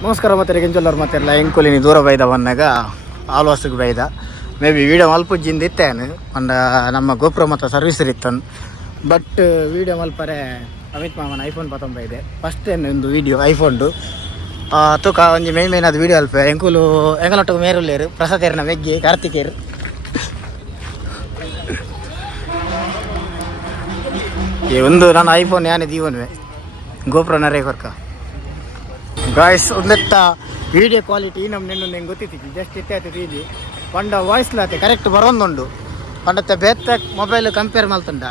ನಮಸ್ಕಾರ ಮತ್ತೆ ಗೆಂಜಲ್ಲವ್ರು ಮತ್ತೆ ಎಂಕುಲಿನಿ ದೂರ ಬೈದ ಬಂದಾಗ ಆಲ್ವಾಸ್ಗೆ ಬೈದ ಮೇ ಬಿ ವೀಡಿಯೋ ಮಲ್ಪುಜ್ಜಿಂದ ಇತ್ತೇನು ಒಂದು ನಮ್ಮ ಗೋಪುರ ಮತ್ತು ಸರ್ವಿಸರ್ ಇತ್ತನು ಬಟ್ ವೀಡಿಯೋ ಮಲ್ಪರೆ ಅಮಿತ್ ಮಾಮನ ಐಫೋನ್ ಪತ್ತೊಂಬ ಇದೆ ಫಸ್ಟ್ ಏನು ಒಂದು ವೀಡಿಯೋ ಐಫೋನ್ದು ತೂಕ ಒಂಜಿ ಮೇನ್ ಅದು ವೀಡಿಯೋ ಅಲ್ಪ ಎಂಕುಲು ಎಂಗಲೊಟ್ಟಿಗೆ ಮೇರುಲ್ಲೇರು ಪ್ರಸಾದೇರ್ನ ವೆಗ್ಗಿ ಕಾರ್ತಿಕೇರು ಈ ಒಂದು ನಾನು ಐಫೋನ್ ಯಾನೇ ದೀವನ್ವೆ ಗೋಪುರ ನರೇ ಕೊರ್ಕ ಗಾಯ್ಸ್ ಒಂದೆತ್ತ ವೀಡಿಯೋ ಕ್ವಾಲಿಟಿ ನಮ್ಮ ನಿನ್ನೊಂದು ಗೊತ್ತಿತ್ತು ಜಸ್ಟ್ ಇತ್ತೆ ವೀಡಿಯೋ ಪಂಡ ವಾಯ್ಸ್ಲಾತೆ ಕರೆಕ್ಟ್ ಬರೋಂದುಂಡು ಪಂಡತ್ತೆ ಬೇತ್ತ ಮೊಬೈಲ್ ಕಂಪೇರ್ ಮಾಡ್ತಂಡ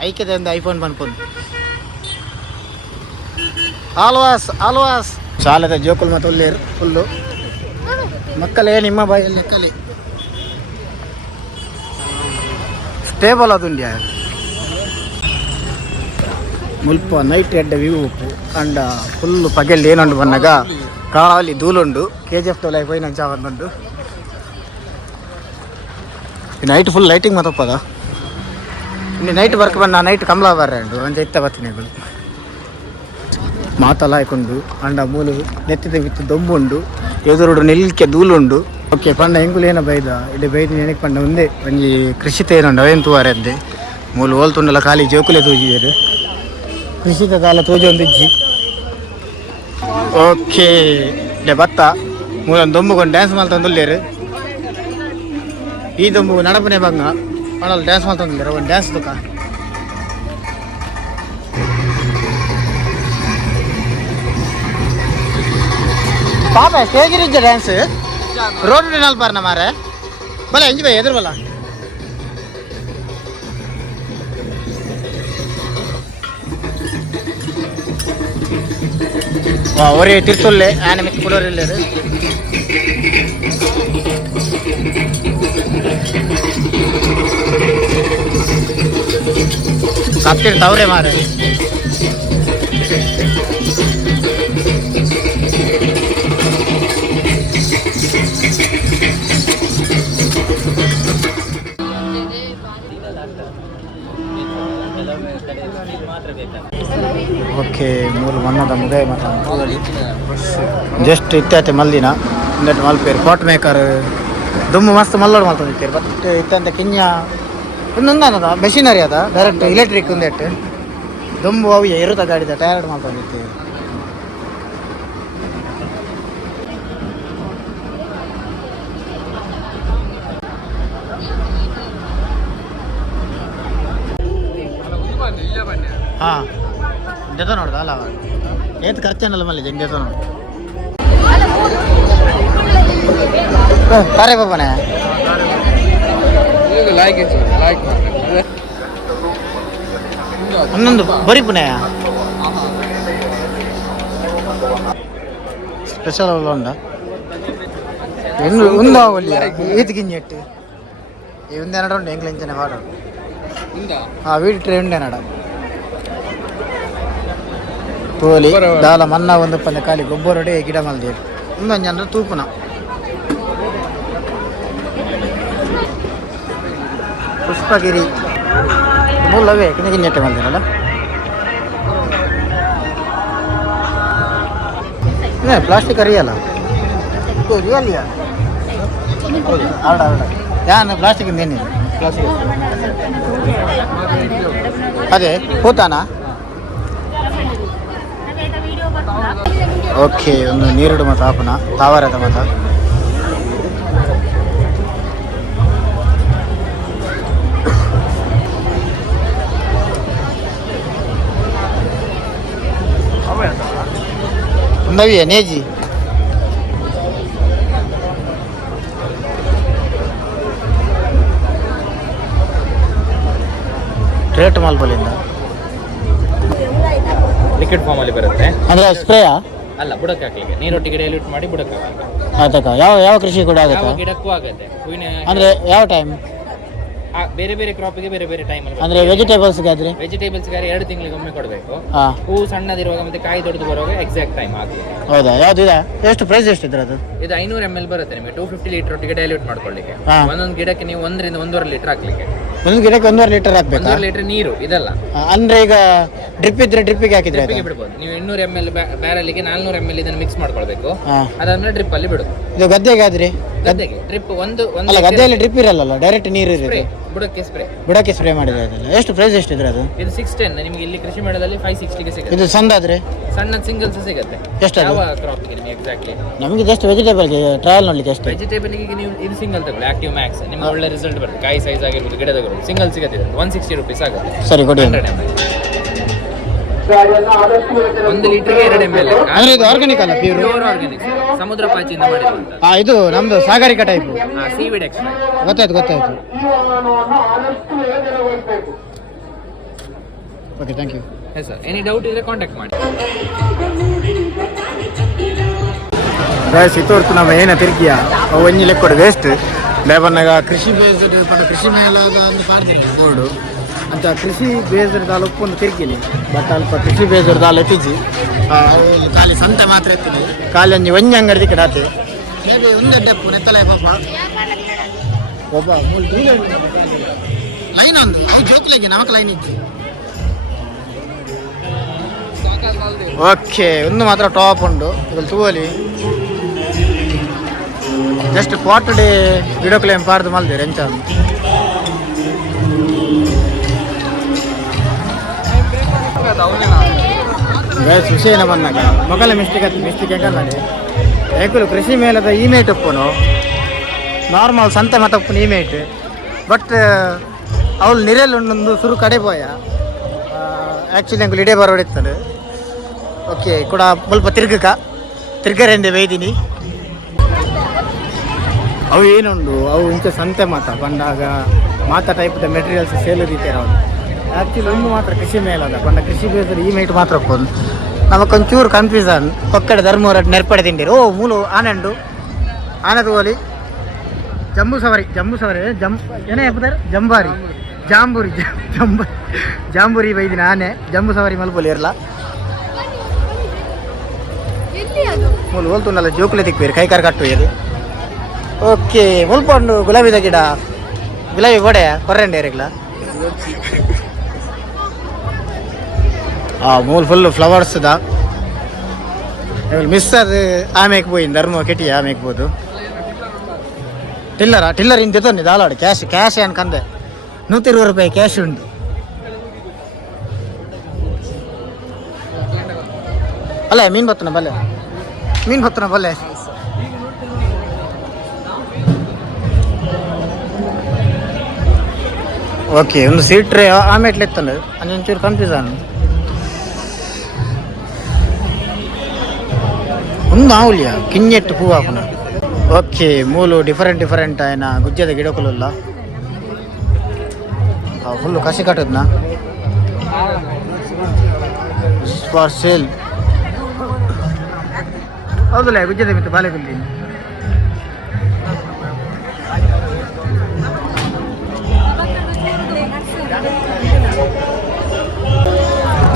ಐಕ್ಯದ ಒಂದು ಐಫೋನ್ ಬಂದ್ಕೊಂಡು ಆಲ್ವಾಸ್ ಶಾಲೆದ ಜೋಕುಲ್ ಮತ್ತು ಒಳ್ಳೆಯರು ಫುಲ್ಲು ಮಕ್ಕಳೇ ನಿಮ್ಮ ಬಾಯಲ್ಲಿ ಲೆಕ್ಕಲಿ ಸ್ಟೇಬಲ್ ಅದುಂಡ್ಯಾ ಮುಲ್ಪ ನೈಟ್ ಎಡ್ಡ ವ್ಯೂ ಉಪ್ಪು ಅಂಡ ಫುಲ್ಲು ಪಗೆಲ್ಲಿ ಏನುಂಡು ಬಂದಾಗ ಕಾವಲಿ ಧೂಲುಂಡು KGF ಲೈಫ್ ಹೋಯ್ ನಂಚ ಬಂದುಂಡು ನೈಟ್ ಫುಲ್ ಲೈಟಿಂಗ್ ಮತ್ತಪ್ಪದ ಇನ್ನು ನೈಟ್ ವರ್ಕ್ ಬಂದ ನೈಟ್ ಕಮಲ ಬರ್ರಂಡು ಅಂಚ ಇತ್ತ ಬತ್ತಿನಿಗಳು ಮಾತಲ್ಲ ಹಾಕೊಂಡು ಅಂಡ ಮೂಲು ನೆತ್ತಿದ ಬಿತ್ತು ದೊಂಬುಂಡು ಎದುರುಡು ನಿಲ್ಕೆ ಧೂಲುಂಡು ಓಕೆ ಪಂಡ ಹೆಂಗುಲು ಏನೋ ಬೈದ ಇಲ್ಲಿ ಬೈದ ನೆನಕ್ಕೆ ಪಂಡ ಒಂದೇ ಒಂಜಿ ಕೃಷಿತ ಏನುಂಡು ಅವೇನು ತೂವಾರದ್ದೆ ಮೂಲು ಹೋಲ್ತುಂಡಲ್ಲ ಖಾಲಿ ಜೋಕುಲೆ ತೂಜಿದರು ಕೃಷಿತ ಕಾಲ ತೋಜೊಂದಿಜ್ಜಿ ಓಕೆ ಡೆ ಬತ್ತ ಮೂಲೊಂದು ದೊಂಬುಗೊಂಡು ಡ್ಯಾನ್ಸ್ ಮಾಡ್ತಂದುಲ್ಲೇರು ಈ ದೊಂಬು ನಡಪನೆ ಬಂಗ ಅವನಲ್ಲಿ ಡ್ಯಾನ್ಸ್ ಮಾಡ್ತಂದಿಲ್ಲ ಒಂದು ಡ್ಯಾನ್ಸ್ ತುಕ ಪಾಪ ಹೇಗಿರಿಜ್ಜ ಡ್ಯಾನ್ಸ್ ರೋಡ್ ನಲ್ಪಾರ್ನ ಮಾರೆ ಬಲ ಎಂಜಿ ಬೈ ಎದುರು ಬಲ ஒரே திருத்தூர்ல ஆனிமிக் கூட இல்லை கப்டர் தவறே மாறு ಓಕೆ ಮೂರು ಮನ್ನದ ಮುಗಾಯಿ ಮತ್ತು ಜಸ್ಟ್ ಇತ್ತೆ ಮಲ್ಲಿನ ಇಂದಟ್ಟು ಮಲ್ಪೇರು ಪಾಟ್ ಮೇಕರ್ ದುಮ್ಮು ಮಸ್ತ್ ಮಲ್ಲೋಡು ಮಲ್ತಂದಿತ್ತೇರು ಬಟ್ ಇತ್ತಂತ ಕಿಂಜ ಇನ್ನೊಂದನದ ಮೆಷಿನರಿ ಅದ ಡೈರೆಕ್ಟ್ ಇಲೆಕ್ಟ್ರಿಕ್ ಒಂದೆಟ್ಟು ದುಂಬು ಅವು ಇರುತ್ತ ಗಾಡಿದ ಟೈರ್ಡ್ ಮಲ್ತಂದಿತ್ತೇರು ಹಾಂ ಜೊತೆ ನೋಡ್ದ ಅಲ್ಲ ಏತು ಖರ್ಚೇನಲ್ಲ ಮಲ್ಲಿ ಜಂಗೆ ಜೊತೆ ನೋಡು ಪಾರೆ ಬಾಬಾನೆ ಹನ್ನೊಂದು ಬರೀ ಪುಣೆ ಸ್ಪೆಷಲ್ ಅಲ್ಲ ಉಂಡ ಹೆಣ್ಣು ಉಂದ ಒಳ್ಳೆಯ ಈತ್ ಗಿಂಜೆಟ್ಟು ಈ ಒಂದೆರಡು ಉಂಟು ಎಂಗ್ಲೆಂಚನೆ ಪಾಡು వీడి ట్రైన్ ఉండేనాడ ತೋಲಿ ದಾಲ ಮನ್ನ ಒಂದು ಪಂದ ಖಾಲಿ ಗೊಬ್ಬರೊಡೆ ಗಿಡ ಮಲ್ದೇರು ಇನ್ನೊಂದು ಜನರು ತೂಪುನ ಪುಷ್ಪಗಿರಿ ಮೂಲವೇ ಕಿನ್ನಗಿನ್ನಟ್ಟೆ ಮಲ್ದಿರಲ್ಲ ಪ್ಲಾಸ್ಟಿಕ್ ಅರಿಯಲ್ಲ ರಿಯಲಿಯಾ ಹೌದು ಆರ್ಡ ಯಾನು ಪ್ಲಾಸ್ಟಿಕ್ ಏನಿಲ್ಲ ಪ್ಲಾಸ್ಟಿಕ್ ಅದೇ ಹೋತಾನಾ ಓಕೆ ಒಂದು ನೀರುಡು ಮತ್ತು ಆಪನ ತಾವರದ ಮತ ನವಿಯ ನೇಜಿ ಗ್ರೇಟ್ ಮಾಲ್ಪಲ್ಲಿಂದ ಲಿಕ್ವಿಡ್ ಫಾರ್ಮ್ ಅಲ್ಲಿ ಬರುತ್ತೆ. ಅಂದರೆ ಸ್ಪ್ರೇಯಾ? ಅಲ್ಲ, ಬುಡಕ್ಕೆ ಹಾಕ್ಲಿಕ್ಕೆ, ನೀರೊಟ್ಟಿಗೆ ಡೈಲ್ಯೂಟ್ ಮಾಡಿ ಬುಡಕ್ಕೆ ಹಾಕ್ಲಿಕ್ಕೆ. ಆಯ್ತಕ್ಕ. ಯಾವ ಕೃಷಿ ಕೂಡ ಆಗುತ್ತೆ? ಯಾವ ಗಿಡಕ್ಕೂ ಆಗುತ್ತೆ. ಅಂದರೆ ಯಾವ ಟೈಮ್? ಬೇರೆ ಬೇರೆ ಕ್ರಾಪಿಗೆ ಬೇರೆ ಬೇರೆ ಟೈಮಲ್ಲಿ. ಅಂದರೆ ವೆಜಿಟೇಬಲ್ಸ್ಗೆ ಆದರೆ? ವೆಜಿಟೇಬಲ್ಸ್ಗೆ 2 ತಿಂಗಳಿಗೆ ಒಮ್ಮೆ ಕೊಡಬೇಕು. ಹೂವು ಸಣ್ಣದಿರುವಾಗ ಮತ್ತೆ ಕಾಯಿ ದೊಡ್ಡದು ಬರುವಾಗ ಎಕ್ಸಾಕ್ಟ್ ಟೈಮ್ ಹಾಕಿ. ಹೌದಾ? ಯಾವ್ದು ಇದೆ? ಎಷ್ಟು ಪ್ರೈಸ್ ಎಷ್ಟಿದ್ರೆ ಅದು? ಇದು 500 ml ಬರುತ್ತೆ ನಿಮಗೆ. 250 ಲೀಟರ್ ಒಟ್ಟಿಗೆ ಡೈಲ್ಯೂಟ್ ಮಾಡ್ಕೊಳ್ಳಿಕ್ಕೆ. ಒಂದೊಂದು ಗಿಡಕ್ಕೆ ನೀವು 1 ರಿಂದ 1.5 ಲೀಟರ್ ಹಾಕ್ಲಿಕ್ಕೆ. ಒಂದು ಗಿಡಕ್ಕೆ 1.5 ಲೀಟರ್ ಹಾಕ್ಬೇಕು? 1.5 ಲೀಟರ್ ನೀರು ಇದಲ್ಲ. ಅಂದ್ರೆ ಈಗ ಡ್ರಿಪ್ ಇದ್ರೆ ಡ್ರಿಪ್ಪಿಗೆ ಹಾಕಿದ್ರೆ ಬಿಡ್ಬೋದು ನೀವು. 200 ml ಬ್ಯಾರಲ್ಗೆ 400 ml ಇದನ್ನು ಮಿಕ್ಸ್ ಮಾಡ್ಕೊಳ್ಬೇಕು. ಅದಾದ್ಮೇಲೆ ಡ್ರಿಪ್ ಅಲ್ಲಿ ಬಿಡುದು. ಇದು ಗದ್ದೆಗೆ ಆದ್ರೆ? ಗದ್ದೆಗೆ ಡ್ರಿಪ್ ಒಂದು ಅಲ್ಲ, ಗದ್ದೆಯಲ್ಲಿ ಡ್ರಿಪ್ ಇರಲ್ಲ, ಡೈರೆಕ್ಟ್ ನೀರು ಇರುತ್ತೆ. ಬುಡಕ್ಕೆ ಸ್ಪ್ರೇ ಮಾಡಿದ್ರೆ ಅದಲ್ಲ. ಎಷ್ಟು ಪ್ರೈಸ್ ಎಷ್ಟಿದ್ರೆ ಅದು? ಇದು 610 ನಿಮಗೆ ಇಲ್ಲಿ ಕೃಷಿ ಮೇಳದಲ್ಲಿ 560ಗೆ ಸಿಗುತ್ತೆ. ಇದು ಸಣ್ಣದಾದ್ರೆ? ಸಣ್ಣ ಸಿಂಗಲ್ಸ್ ಸಿಗುತ್ತೆ. ಎಷ್ಟು? ಯಾವ ಕ್ರಾಪ್ಗೆ ನಿಮಗೆ ಎಕ್ಸಾಕ್ಟ್ಲಿ? ನಮಗೆ ಜಸ್ಟ್ ವೆಜಿಟೇಬಲ್ಗೆ ಟ್ರಯಲ್ ನೋಡ್ಲಿಕ್ಕೆ ಅಷ್ಟೇ. ವೆಜಿಟೇಬಲ್ಗೆ ನೀವು ಇದು ಸಿಂಗಲ್ ತಗೊಳ್ಳಿ, ಆಕ್ಟಿವ್ ಮ್ಯಾಕ್ಸ್. ನಿಮ್ಗೆ ಒಳ್ಳೆ ರಿಸಲ್ಟ್ ಬರುತ್ತೆ. ಕಾಯಿ ಸೈಜ್ ಆಗಿರ್ಬೋದು, ಗಿಡದವರು ಸಿಂಗಲ್ ಸಿಗುತ್ತೆ. 160 ರೂಪೀಸ್ ಆಗುತ್ತೆ. ಸರಿ, ಕೊಡಿ. 100 ml 1 ಲೀಟರ್ಗೆ 2 ml. ಅಂದ್ರೆ ಇದು ಆರ್ಗಾನಿಕ್ ಅಲ್ಲ? ಪ್ಯೂರ್ ಆರ್ಗಾನಿಕ್, ಸಮುದ್ರ ಪಾಚಿಯಿಂದ ಮಾಡಿರುವಂತ. ಇದು ನಮ್ದು ಸಾಗರಿಕಾ ಟೈಪ್. Seaweed extract. ಗೊತ್ತಾಯ್ತು. Okay, thank you. Yes sir, any doubt ಇದ್ರೆ ಕಾಂಟ್ಯಾಕ್ಟ್ ಮಾಡಿ. ಗೈಸ್ ಇತ್ತೋರ್ತು ನಮ್ಮ ಏನ ತಿರ್ಗಿಯ ಅವು ಒಂಜಿ ಲೆಕ್ಕೊಡು ವೇಸ್ಟ್ ಲೇಬನ್ನಾಗ ಕೃಷಿ ಬೇಸ್ಡ್ ಪಂಡ ಕೃಷಿ ಮೇಳದ ಒಂದು ಪಾಡ್ತೀನಿ ಬೋರ್ಡು ಅಂತ ಕೃಷಿ ಬೇಸ್ಡ್ ದಾಲ್ ಒಪ್ಪೊಂದು ತಿರ್ಗಿಲಿ ಬಟ್ ಅಲ್ಪ ಕೃಷಿ ಬೇಸ್ಡ್ ದಾಲ್ ಎತ್ತಿಜಿ ಖಾಲಿ ಸಂತೆ ಮಾತ್ರ ಎತ್ತಿನಿ ಖಾಲಿ ಒಂಜಿ ಒಂಜಿ ಅಂಗಡಿ ಕಡೆ ಆತೆ ಮೇ ಬಿ ಒಂದೇ ಡೆಪ್ಪು ನೆತ್ತಲೆ ಪಾಪ ಒಬ್ಬ ಲೈನ್ ಒಂದು ಅವು ಜೋಕ್ಲಾಗಿ ನಮಕ್ ಲೈನ್ ಇಚ್ಚಿ. ಓಕೆ, ಒಂದು ಮಾತ್ರ ಟಾಪ್ ಉಂಡು ಇದ್ರಲ್ಲಿ ತೂವಲಿ ಜಸ್ಟ್ ಪಾಟ್ ಡೇ ಗಿಡಕ್ಲೇಮ್ ಪಾರ್ದು ಮಲ್ದೇರು ಎಂಚ ಗೈಸ್ ವಿಷಯನ ಬಂದಾಗ ಮಕ್ಕಳ ಮಿಸ್ಟೇಕ್ ಹೆಂಗಲ್ಲ ಏಕಲು ಕೃಷಿ ಮೇಲದ ಇಮೇಟ್ ಒಪ್ಪನು ನಾರ್ಮಲ್ ಸಂತೆ ಮತ್ತಪ್ಪನ ಇಮೇಟ್ ಬಟ್ ಅವಳು ನಿರೆಲ್ಲೊಂದೊಂದು ಸುರು ಕಡೆ ಪೋಯ ಆ್ಯಕ್ಚುಲಿ ಅಂಕಲ್ ಇಡೇ ಬರೋಡಿರ್ತಾರೆ. ಓಕೆ ಕೂಡ ಸ್ವಲ್ಪ ತಿರ್ಗರೆಂದೆ ಬೇಯ್ದೀನಿ ಅವು ಏನುಂಡು ಅವು ಇಂಚ ಸಂತೆ ಬಂದಾಗ ಟೈಪ್ದ ಮೆಟೀರಿಯಲ್ಸ್ ಸೇಲ್ ರೀತಿಯ ಅವನು ಆ್ಯಕ್ಚುಲಿ ಒಂದು ಮಾತ್ರ ಕೃಷಿ ಮೇಲದ ಕೃಷಿ ಬೇಸದ ಈ ಮೇಟ್ ಮಾತ್ರ ಒಪ್ಪೊಂದು ನಮಗೊಂಚೂರು ಕನ್ಫ್ಯೂಸನ್ ಪಕ್ಕಡೆ ಧರ್ಮವರ ನೆರ್ಪಡೆ ತಿಂಡಿರು ಮೂಲು ಆನೆಂಡು ಆನೆ ತಗೋಲಿ ಜಂಬೂ ಸವಾರಿ ಏನೇ ಹೇಳ್ತಾರೆ ಜಾಂಬೂರಿ ಬೈದಿನ ಆನೆ ಜಂಬೂ ಸವಾರಿ ಮಲ್ಪೋಲಿ ಇರಲ್ಲ ಮೂಲು ಹೋಲ್ತುಂಡಲ್ಲ ಜೋಕುಲೆ ತಿಕ್ಬೇರು ಕೈಕಾರು ಕಟ್ಟುವೇರು. ಓಕೆ ಮುಲ್ಪಂಡು ಗುಲಾಬಿದ ಗಿಡ ಗುಲಾಬಿ ಗೋಡೆ ಕೊರ್ರೆಂಡೇರಿಗ್ಲ ಮೂಲು ಫುಲ್ಲು ಫ್ಲವರ್ಸ್ದ ಮಿಸ್ ಅದು ಆಮೇಲೆ పోయింది ಧರ್ಮ ಕೆಟಿ ಆಮೇಲೆ పోదు ಟಿಲ್ಲರ್ ಇಂತ ತಂದು ದಾಲಾಡು ಕ್ಯಾಶ್ ಅನ್ಕಂದೆ 120 ರೂಪಾಯಿ ಕ್ಯಾಶ್ ಉಂಟು. ಅಲ್ಲ ಮೀನು ಬತ್ತನ ಬಲ್ಲೆ ಓಕೆ ಒಂದು ಸೀಟ್ರೆ ಆಮೇಲೆ ಎತ್ತಂಡು ಒಂಚೂರು ಕನ್ಫ್ಯೂಸನ್ ಒಂದು ಆವುಲಿಯ ಕಿಂಜೆಟ್ಟು ಹೂ ಹಾಕೋಣ. ಓಕೆ ಮೂಲು ಡಿಫರೆಂಟ್ ಆಯ್ನ ಗುಜ್ಜದ ಗಿಡಕುಲಲ್ಲ ಫುಲ್ಲು ಕಸಿ ಕಟ್ಟದ್ನ ಫಾರ್ ಸೇಲ್ ಹೌದಲ್ಲ ಗುಜ್ಜದ ಮಿತ್ತು ಬಾಲೆ ಕುಲ್ತೀನಿ.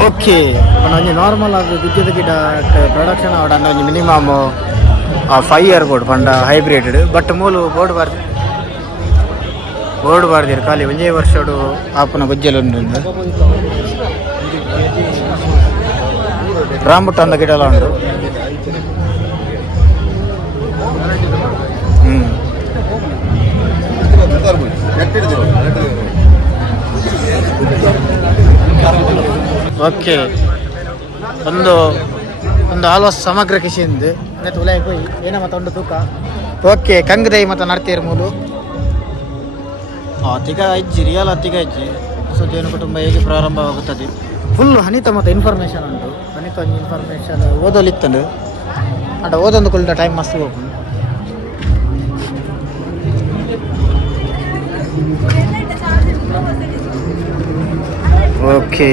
ಓಕೆ ಒಂಜಿ ನಾರ್ಮಲ್ ಆಗಿ ಗುಜ್ಜದ ಗಿಡ ಪ್ರೊಡಕ್ಷನ್ ಆವಡ ಒಂಜಿ ಮಿನಿಮಮ್ 5 year ಬೋರ್ಡ್ ಪಂಡ ಹೈಬ್ರಿಡ್ ಬಟ್ ಮೂಲು ಬೋರ್ಡ್ ಬಾರ್ದಿರು ಖಾಲಿ ಒಂಜೇ ವರ್ಷಡು ಆಪುನ ಗುಜ್ಜಲು ಉಂಡು ರಾಂಬುಟ್ಟಾನ್ ಗಿಡ ಎಲ್ಲ ಉಂಡು. ಓಕೆ ಒಂದು ಆಲ್ವಾಸ್ ಸಮಗ್ರ ಕೃಷಿಯಿಂದ ತುಲಾಯಿ ಹೋಯಿ ಏನ ಮತ್ತ ಉಂಡು ತೂಕ. ಓಕೆ ಕಂಗದೈ ಮತ್ತು ನಡ್ತೀರಿ ಮೂಲು ತಿಗ ಇಜ್ಜಿ ರಿಯಲ್ ತಿಗ ಇಜ್ಜಿ ಹೊಸ ಜೇನು ಕುಟುಂಬ ಹೇಗೆ ಪ್ರಾರಂಭವಾಗುತ್ತದೆ ಫುಲ್ ಹನಿತ ಮತ್ತು ಇನ್ಫಾರ್ಮೇಷನ್ ಉಂಟು. ಹನಿತ ಒಂದು ಇನ್ಫಾರ್ಮೇಷನ್ ಓದೋಲಿತ್ತಂಡು ಅಂಡ್ ಓದೊಂದು ಕುಲ್ದ ಟೈಮ್ ಮಸ್ತ್ ಹೋಗ್ಕೊಂಡು ಓಕೆ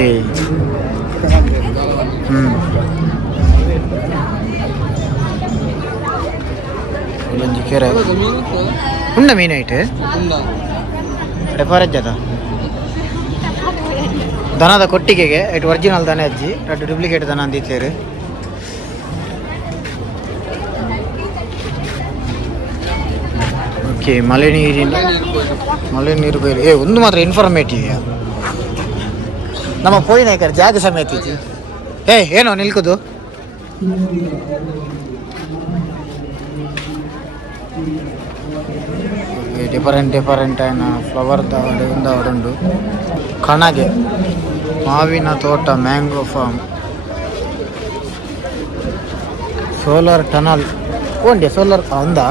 ಒಂಜಿ ಕೆರೆ ಉಂಡ ಮೀನು ಐಟ್ ಡೆಫಾರೆಜ್ ಅದ ದನದ ಕೊಟ್ಟಿಗೆಗೆ ಐಟ್ ಒರಿಜಿನಲ್ ದನ ಅಜ್ಜಿ ಎರಡು ಡೂಪ್ಲಿಕೇಟ್ ದನ ಅಂದಿತ್ತೇರು. ಓಕೆ ಮಳೆ ನೀರು ಕೊಯ್ಲು ಒಂದು ಮಾತ್ರ ಇನ್ಫಾರ್ಮೇಟಿವ್ ನಮ್ಮ ಪೋಯಿನಾಯ್ಕರ್ ಜಾಗ ಸಮೇತ ಇತ್ತು. ಏನೋ ನಿಲ್ಕುದು ಡಿಫರೆಂಟ್ ಆಯ್ನ ಫ್ಲವರ್ ಉಂಡು ಕಣಗೆ ಮಾವಿನ ತೋಟ, ಮ್ಯಾಂಗೋ ಫಾರ್ಮ್, ಸೋಲಾರ್ ಟನಲ್ ಓಂಡೆ ಸೋಲಾರ್ ಒಂದಾ.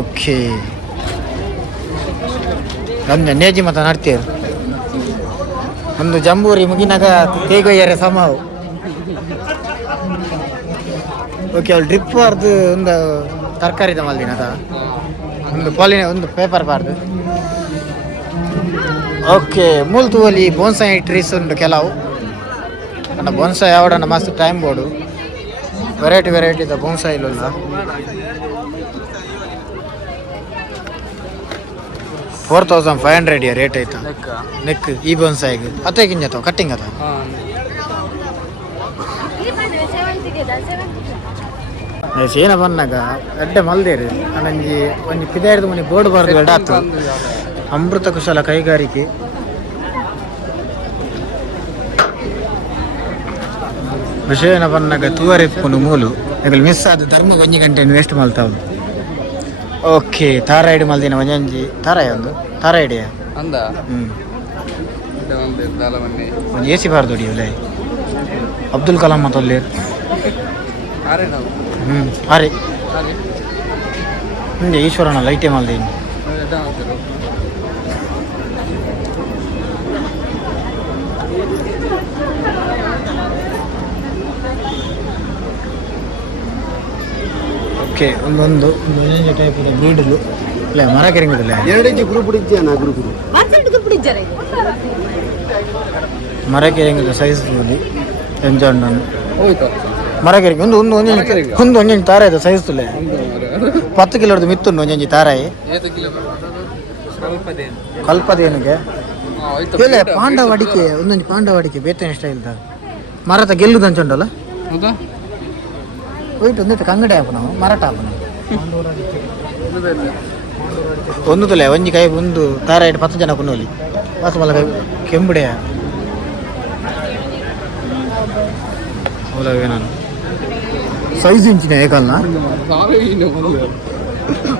ಓಕೆ ಅಂದೆ ನೇಜಿ ಮತ ನಡ್ತೀರು ಒಂದು ಜಂಬೂರಿ ಮುಗಿನಾಗ ತೇಗೊಯ್ಯರೆ ಸಮವು. ಓಕೆ ಅವಳು ಡ್ರಿಪ್ ಬಾರ್ದು ಒಂದು ತರಕಾರಿದ ಮಲ್ದಿನದ ಒಂದು ಒಂದು ಪೇಪರ್ ಬಾರ್ದು. ಓಕೆ ಮೂಲ್ತು ಒಲಿ ಬೋನ್ಸಾಯಿ ಟ್ರೀಸ್ ಉಂಡು ಕೆಲವು ಅಣ್ಣ ಬೋನ್ಸಾಯಿ ಯಾವಡನ್ನ ಮಸ್ತ್ time board variety the bonsai ಇಲ್ಲ 4500 ರೇಟ್ ಆಯ್ತಾ ನೆಕ್ ಈ ಬೋನ್ಸಾಯಿಗೆ ಅತ್ತೆ ಗಿಂಜತ್ತವ ಕಟ್ಟಿಂಗ್ ಅದ ಸೇನ ಬಂದಾಗ ಅಡ್ಡೆ ಮಲ್ದೇರು ನನಗೆ ಒಂದು ಪಿದಾಯದ ಮನೆ ಬೋರ್ಡ್ ಬಾರ್ದು ಎಡಾತು ಅಮೃತ ಕುಶಲ ಕೈಗಾರಿಕೆ. ವಿಷಯನ ಬಂದಾಗ ತೂವರೆಪ್ಪುನು ಮೂಲು ಈಗ ಮಿಸ್ ಆದ ಧರ್ಮ ಒಂಜಿ ಗಂಟೆ ವೇಸ್ಟ್ ಮಲ್ತಾವು. ಓಕೆ ತಾರಾಯ್ಡು ಮಲ್ದಿನ ಒಂಜಿ ತಾರಾಯ ಒಂದು ತಾರಾಯ್ಡಿಯ ಒಂದು ಎ ಸಿ ಬಾರ್ದು ಹೊಡಿಯಲ್ಲ ಅಬ್ದುಲ್ ಕಲಾಂ ಮತ್ತಲ್ಲಿ ಅರೆ ಹಿಂದೆ ಈಶ್ವರನ ಲೈಟೇ ಮಲ್ದೀನಿ. ಓಕೆ ಒಂದು ಟೈಪ್ ಬ್ರೀಡ್ಲು ಇಲ್ಲ ಮರ ಕೆರೆಂಗಿಲ್ಲ 2 ಇಂಚು ಗ್ರೂಪ್ ಮರ ಕೆರೆಂಗಿಲ್ಲ ಸೈಜ್ ಎಂಜಾಂಡ್ ಮರ ಕೆರೆಗೆ ಒಂದೊಂದು ತಾರ ಇದೆ ಸೈಜ್ ತುಲೆ 10 ಕಿಲೋದು ಮಿತ್ತುಂಡು ಒಂಜಿ ತಾರಾಯಿ ಕಲ್ಪದೇನಿಗೆ ಇಲ್ಲ ಪಾಂಡವಾಡಿಕೆ ಒಂದೊಂದು ಪಾಂಡವಾಡಿಕೆ ಬೇತೇನೆ ಸ್ಟೈಲ್ದ ಮರದ ಗೆಲ್ಲುದು ಅಂಚುಂಡಲ್ಲ ಹೋಯ್ತು ಒಂದಿತ್ತು ಕಂಗಡಿ ಹಾಪು ನಾವು ಮರಾಠ ಹಾಪು ನಾವು ಒಂದು ತುಲೆ ಒಂಜಿ ಕೈ ಒಂದು ತಾರ ಇಟ್ಟು 10 ಜನ ಕುನ್ನೋಲಿ ಬಸ್ ಮಲ್ಲ ಕೆಂಬುಡೆಯ ನಾನು ಸೈಜ್ ಇಂಚಿನ ಏಕಲ್ನ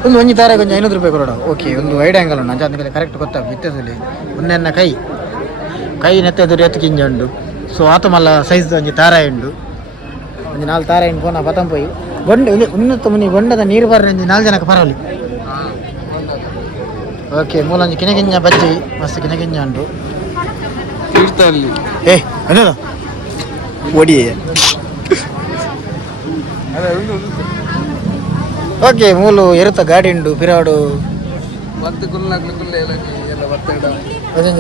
ಒಂದು ಒಂಜಿ ತಾರ ಕೊಂಚ 500 ರೂಪಾಯಿ ಕೊರೋಡ. ಓಕೆ ಒಂದು ವೈಡ್ ಆ್ಯಂಗಲ್ ಉಂಡು ಅಂಚ ಅದಕ್ಕೆ ಕರೆಕ್ಟ್ ಗೊತ್ತಾಗ ಬಿತ್ತದಲ್ಲಿ ಒಂದೆನ್ನ ಕೈ ನೆತ್ತದು ಎತ್ತು ಕಿಂಜ ಉಂಡು. ಸೊ ಆತ ಮಲ್ಲ ಸೈಜ್ ಒಂಜಿ ತಾರ ಉಂಡು ಒಂಜಿ 4 ತಾರ ಇಂಡು ಪೋನ ಪತಂ ಪೋಯಿ ಬೊಂಡ ಉನ್ನತ ಮುನಿ ಬೊಂಡದ ನೀರು ಬರ್ರೆ 4 ಜನಕ್ಕೆ ಪರವಲಿ. ಓಕೆ ಮೂಲಂಜಿ ಕಿನಗಿಂಜ ಬಜ್ಜಿ ಮಸ್ತ್ ಕಿನಗಿಂಜ ಉಂಡು ಏನದ ಒಡಿ. ಓಕೆ ಮೂಲು ಎರುತ್ತ ಗಾಡಿ ಉಂಡು ಪಿರಾಡು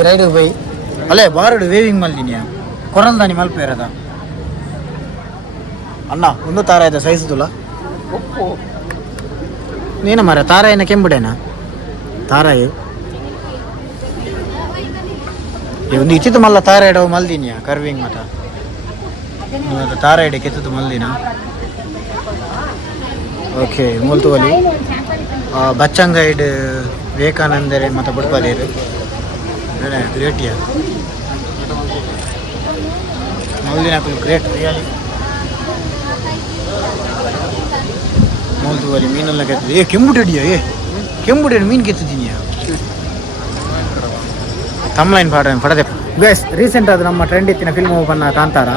ರೈಡ್ ಬೈ ಅಲ್ಲೇ ಬಾರುಡು ವೇವಿಂಗ್ ಮಲ್ದಿನಿಯ ಕೊರಲ್ದಾನಿ ಮಲ್ಪೇರದ ಅಣ್ಣ ಒಂದು ತಾರ ಇದೆ ಸೈಜ್ ತುಲ ನೀನ ಮರ ತಾರ ಏನ ಕೆಂಬುಡೇನ ತಾರಾಯಿ ಒಂದು ಇಚ್ಚಿತು ಮಲ್ಲ ತಾರ ಇಡವು ಮಲ್ದಿನಿಯ ಕರ್ವಿಂಗ್ ಮತ ತಾರ ಇಡೆ ಕೆತ್ತದು ಮಲ್ದಿನ. ಓಕೆ ಮೂಲ್ತುವಲಿ ಬಚ್ಚಂಗೈಡ್ ವಿವೇಕಾನಂದರೆ ಮತ್ತು ಬುಡ್ಪದೇರು ಗ್ರೇಟಿಯ ಮಲ್ದಿನ ಗ್ರೇಟ್ ರಿಯಲಿ ಮೂಲ್ತುವಲಿ ಮೀನೆಲ್ಲ ಕೆತ್ತಿದೆ ಕೆಂಬುಡಿಯ ಕೆಂಬುಡಿ ಮೀನು ಕೆತ್ತಿದೀನಿಯ ತಮ್ಲೈನ್ ಪಡದೆ ಗೈಸ್ ರೀಸೆಂಟ್ ಅದು ನಮ್ಮ ಟ್ರೆಂಡ್ ಇತ್ತಿನ ಫಿಲ್ಮ್ ಬನ್ನ ಕಾಂತಾರ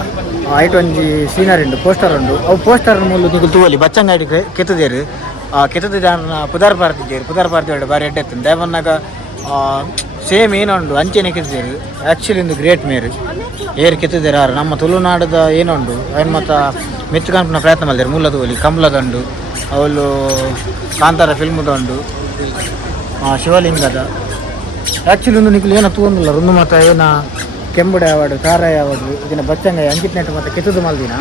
ಐಟ್ ಒಂಜಿ ಸೀನರಿ ಉಂಡು ಪೋಸ್ಟರ್ ಉಂಡು ಅವು ಪೋಸ್ಟರ್ ಮೂಲು ನೀವು ತೂವಲಿ ಬಚ್ಚಂಗಾಡಿ ಕೆತ್ತದೇರು ಕೆತ್ತದ ಪುದಾರ್ ಪಾರ್ತಿ ಒಳ್ಳೆ ಬಾರಿ ಎಡ್ಡೆ ಎತ್ತಂದು ದೇವನ್ನಾಗ ಸೇಮ್ ಏನುಂಡು ಅಂಚೆನೆ ಕೆತ್ತಿದೇರು ಆ್ಯಕ್ಚುಲಿ ಒಂದು ಗ್ರೇಟ್ ಮೇರು ಏರ್ ಕೆತ್ತಿದೇರು ಆರು ನಮ್ಮ ತುಳುನಾಡದ ಏನುಂಡು ಏನು ಮತ್ತು ಮೆತ್ತು ಕಾಣ್ಪನ ಪ್ರಯತ್ನ ಮಾಡಿದಾರೆ ಮೂಲದ ಒಲಿ ಕಂಬಳದಂಡು ಅವಳು ಕಾಂತಾರ ಫಿಲ್ಮ್ದ ಉಂಡು ಶಿವಲಿಂಗದ ಆ್ಯಕ್ಚುಲಿ ಒಂದು ನಿಖಿಲ್ ಏನೋ ತಗೊಂಡಿಲ್ಲ ಒಂದು ಮತ್ತು ಏನ ಕೆಂಬುಡೆ ಆವಾಡು ಕಾರಾಯ ಆವಾಡು ಇದನ್ನ ಬಚ್ಚಂಗ ಅಂಕಿತ್ ನೆಟ್ಟು ಮತ್ತು ಕಿತ್ತದು ಮಲ್ದಿನ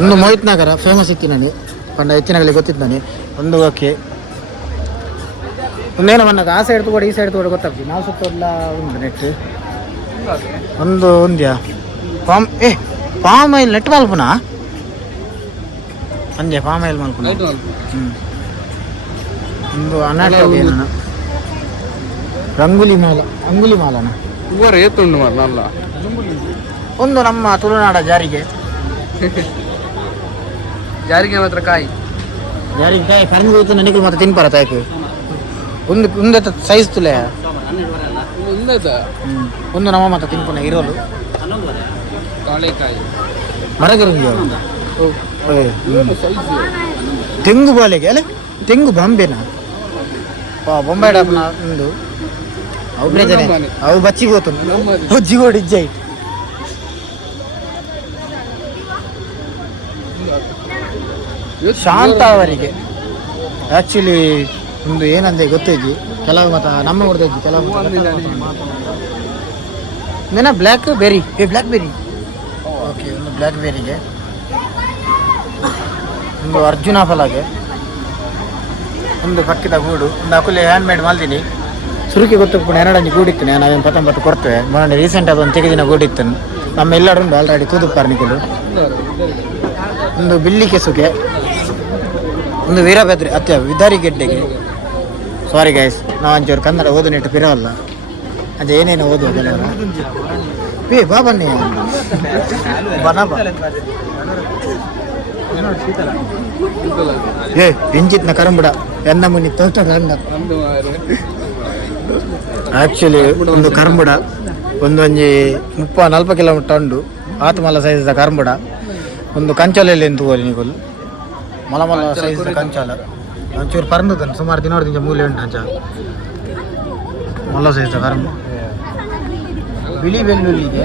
ಒಂದು ಮೋಹಿತ್ ನಗರ ಫೇಮಸ್ ಇತ್ತು ನನಗೆ ಪಂಡ ಹೆಚ್ಚಿನಗಳಿಗೆ ಗೊತ್ತಿತ್ತು ನನಗೆ ಒಂದು ಓಕೆ ಒಂದೇನೋ ಮನ್ನಾಗ ಆ ಸೈಡ್ ತಗೊಂಡು ಈ ಸೈಡ್ ತಗೊಂಡು ಗೊತ್ತಾಗ್ತದೆ ನಾವು ಸುತ್ತ ಎಲ್ಲ ಉಂಟು ನೆಟ್ ಒಂದು ಒಂದ್ಯಾ ಪಾಮ್ ಆಯಿಲ್ ನೆಟ್ ಮಲ್ಪುನಾ ಅಂದ್ಯಾ ಪಾಮ್ ಆಯಿಲ್ ಮಲ್ಪುನ ಒಂದು ಅನಾಟ ರಂಗುಲಿ ಮಾಲನ ಏತುಂಡು ಮಾರಲ್ಲ ಒಂದು ನಮ್ಮ ತುಳುನಾಡ ಜಾರಿಗೆ ಮಾತ್ರ ಕಾಯಿ ಕರಂಗಿ ಹೋಯ್ತು ನನಗೆ ಮತ್ತೆ ತಿನ್ಪಾರ ತಾಯ್ಕು ಒಂದು ಸೈಜ್ ತುಲೆ ಒಂದು ನಮ್ಮ ಮತ್ತೆ ತಿನ್ಪುನ ಇರೋದು ಮರಗಿರಂಗಿ ತೆಂಗು ಬಾಲೆಗೆ ಅಲ್ಲ ತೆಂಗು ಬಾಂಬೆನ ಬೊಂಬೈ ಡಾಪ್ನ ಒಂದು ಅವು ಬೇಜಾನೆ ಅವು ಬಚ್ಚಿ ಹೋತು ಜಿಗೋಡಿ ಇಜ್ಜೈ ಶಾಂತ ಅವರಿಗೆ ಆ್ಯಕ್ಚುಲಿ ಒಂದು ಏನಂದ್ರೆ ಗೊತ್ತಿದ್ದಿ ಕೆಲವು ಮತ್ತು ನಮ್ಮ ಹೊಡೆದಿದ್ದಿ ಕೆಲವು ಮೇನ black berry black berry okay ಒಂದು ಬ್ಲ್ಯಾಕ್ ಬೆರಿಗೆ ಒಂದು ಅರ್ಜುನ ಫಲಾಗೆ ಒಂದು ಪಕ್ಕಿದ ಗೂಡು ಒಂದು ಅಕುಲೆ ಹ್ಯಾಂಡ್ ಮೇಡ್ ಮಲ್ದಿನಿ ಸುರುಕಿ ಗೊತ್ತಪ್ಪ ಎರಡಂಜಿ ಗೂಡಿತ್ತೇನೆ ನಾವೇನು ಪತ್ತೊಂಬತ್ತು ಕೊಡ್ತೇವೆ ಮೊನ್ನೆ ರೀಸೆಂಟ್ ಅದೊಂದು ತೆಗೆದಿನ ಗೂಡಿತ್ತು ನಮ್ಮ ಎಲ್ಲರೂ ಉಂಟು ಆಲ್ರೆಡಿ ತೂದುಪ್ಪಾರ್ನಿಗಳು ಒಂದು ಬಿಲ್ಲಿ ಕೆಸುಗೆ ಒಂದು ವೀರಭದ್ರೆ ಅತ್ಯ ವಿದಾರಿ ಗೆಡ್ಡೆಗೆ ಸಾರಿ ಗೈಸ್ ನಾವು ಅಂಚೂರು ಕನ್ನಡ ಓದು ನೆಟ್ಟು ಪಿರವಲ್ಲ ಅದೇ ಏನೇನು ಓದುವ ಕೆಲವರು ಬಾಬನ್ನೇ ಇಂಚಿತ್ನ ಕರಂಬುಡ ಎನ್ನ ಮುನಿ ತೋಟ ಆ್ಯಕ್ಚುಲಿ ಒಂದು ಕರಂಬುಡ ಒಂದೊಂಜಿ 30-40 ಕಿಲೋಮೀಟರ್ ಉಂಡು ಆತ್ಮಲ ಸೈಜ್ ಕರಂಬುಡ ಒಂದು ಕಂಚಾಲಲ್ಲಿ ಎಂತ ಹೋಲಿ ನೀಗಳು ಮಲಮಲ ಸೈಜ್ ಕಂಚಾಲ ಒಂಚೂರು ಪರಂದದನ್ನು ಸುಮಾರು ದಿನದಿಂದ ಮೂಲೆ ಉಂಟು ಅಂಚ ಮಲ್ಲ ಸೈಜ್ ಕರಂಬ ಬಿಳಿ ಬೆಳ್ಳುಳ್ಳಿ ಇದೆ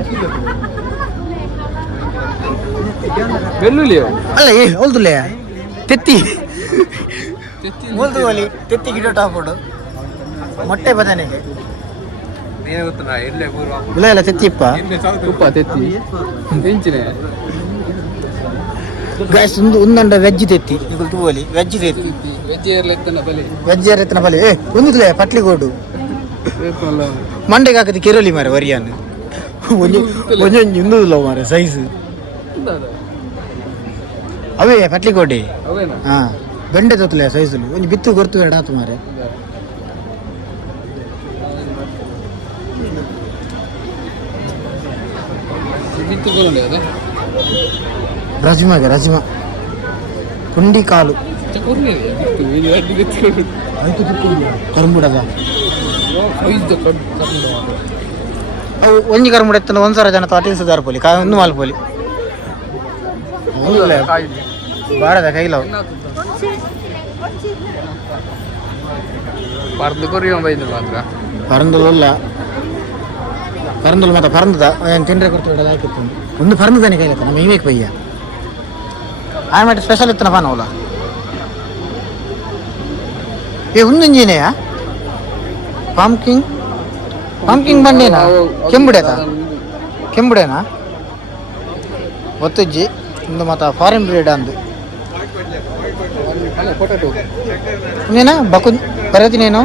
ಬೆಳ್ಳುಳ್ಳಿ ಅಲ್ಲ ಹೌದುಲೇ ತೆತ್ತಿ ಮೂಲ್ದು ಹೋಲಿ ತೆತ್ತಿ ಗಿಡ ಹಾಕೋಡು ಮೊಟ್ಟೆ ಬದನೆಗೆ ಇಲ್ಲ ಇಲ್ಲ ತೆತ್ತಿಪ್ಪ ಉಪ್ಪ ತೆತ್ತಿ ಹೆಂಚಿನ ಗಾಯ್ಸ್ ಒಂದಂಡ ವೆಜ್ ತೆತ್ತಿ ಇದು ಹೋಲಿ ವೆಜ್ ತೆತ್ತಿ ವೆಜ್ ಎತ್ತನ ಬಲಿ ಒಂದಿಲ್ಲ ಪಟ್ಲಿಗೋಡು ಮಂಡೆಗೆ ಹಾಕದಿ ಕೆರೋಲಿ ಮಾರೆ ವರಿಯಾನು ಒಂಜೊಂಜಿ ಒಂದುಲ್ಲ ಮಾರೆ ಸೈಜ್ ಅವೇ ಪಟ್ಲಿಗೋಡಿ ಹಾಂ ಗಂಡೆ ತೊತ್ತಲೆ ಸೈಜಲ್ಲಿ ಒಂದು ಬಿತ್ತು ಗೊತ್ತು ಎರಡಾತು ಮಾರೆ ರಜಿಮಾ ಪುಂಡಿ ಕಾಲು ಕರುಂಬುಡದ ಅವು ಒಂಜಿ ಕರುಂಬುಡ ಎತ್ತನ 1,000 ಜನ 18,000 ಪೋಲಿ ಒಂದು ಮಾಲ್ ಪೋಲಿ ಬಾಡದ ಕೈಲವು ಪರಂದಲ್ಲ ಪರಂದಲ್ ಮತ್ತೆ ಪರಂದದ ತಿಂಡ್ರೆ ಕೊಡ್ತು ಹಾಕಿತ್ತು ಒಂದು ಪರಂದದಾನೆ ಕೈಲತ್ತ ನಮ್ಮ ಇವೇಕ್ ಪಯ್ಯ ಆಮೇಲೆ ಸ್ಪೆಷಲ್ ಇತ್ತನ ಪಾನವಲ್ಲ ಒಂದಿಂಜಿನೆಯಾ ಪಂಕಿಂಗ್ ಬಂಡೇನಾ ಕೆಂಬುಡೇನಾ ಒತ್ತಜ್ಜಿ ಒಂದು ಮತ್ತು ಫಾರಿನ್ ಬ್ರೀಡ್ ಅಂದು ನೀನಾ ಬಕು ಬರೋದಿನೇನು